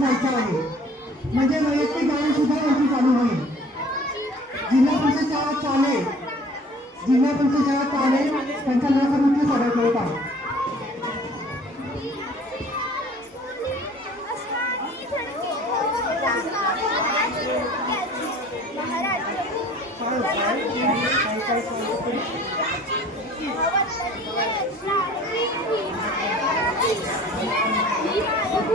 व्हायचं आहे. म्हणजे चालू होईल जिल्हा परिषद शाळा चाले. जिल्हा परिषद शाळा चाले त्यांच्या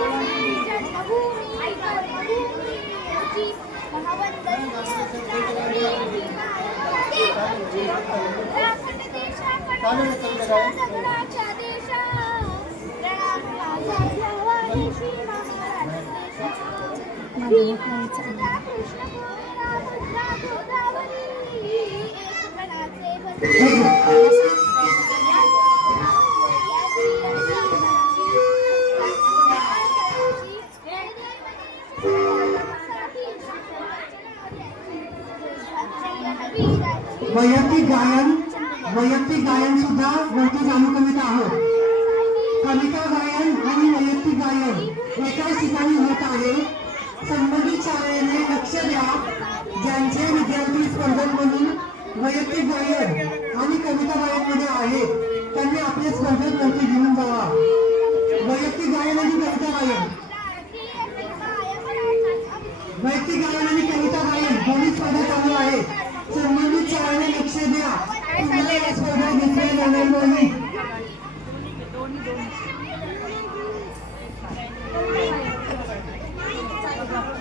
Thank you. वैयक्तिक गायन वैयक्तिक गायन सुद्धा वरती अनुकमित आहोत. कविता गायन आणि वैयक्तिक गायन एकाच ठिकाणी होत आहे. संबंधित शाळेने लक्ष द्या. ज्यांचे विद्यार्थी स्पर्धक म्हणून वैयक्तिक गायन आणि कविता गायनमध्ये आहेत त्यांनी आपले स्पर्धक वरती घेऊन जावा वैयक्तिक गायन आणि कविता गायन. वैयक्तिक गायन आणि कविता गायन दोन्ही स्पर्धा चालू आहे. संबंधित शाळेने लक्ष द्या. Hallelujah.